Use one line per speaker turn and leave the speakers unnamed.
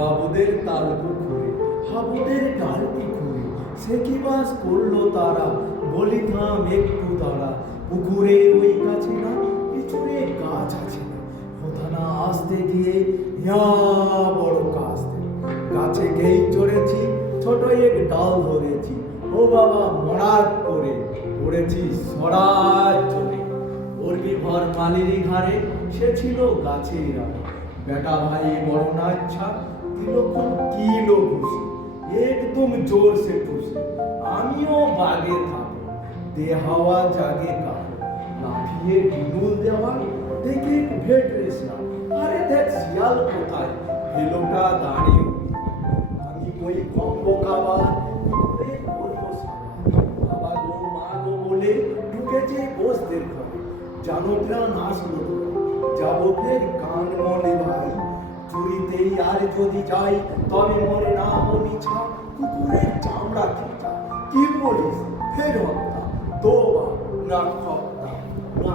বাবুদের তাল পুকুরে হাবুদের ডাল খুঁড়ে সে কি বাস করল তারা? বলি থাম একটু তারা পুকুরের ওই কাছে না পিছনে গাছ আছে না। আসতে গিয়ে বড় কাস্তে গাছে গেই চড়েছি, ছোট এক ডাল ধরেছি। ও বাবা, মরার করে পড়েছি সরাজ চলে ওরবি ভর মালিরি ঘাড়ে, সে ছিল গাছের আড়ে বেটা ভাই, বড় নাচ্ছা দিল খুব কিলো ঘুষি। একদম জোর সে টুসে আমিও বাগে থাকো দে হাওয়া জাগে কাপো লাফিয়ে ডিনুল দেওয়া দেখে ভেট রেস না আরে দেখ, শিয়াল কোথায়? ভেলোটা দাঁড়িয়ে আমি ওই কম্ব খাবার করে বাবা গো, মা গো বলে ঢুকেছে বসদের ঘরে। জানো প্রাণ আসলো যাব ফের কান মনে ভাই, চুরিতেই আর যদি যাই, তবে মনে না বলি ছা, কুকুরের চামড়া খেতা কি বলিস, ফের হত্যা, দোবা না হত্যা না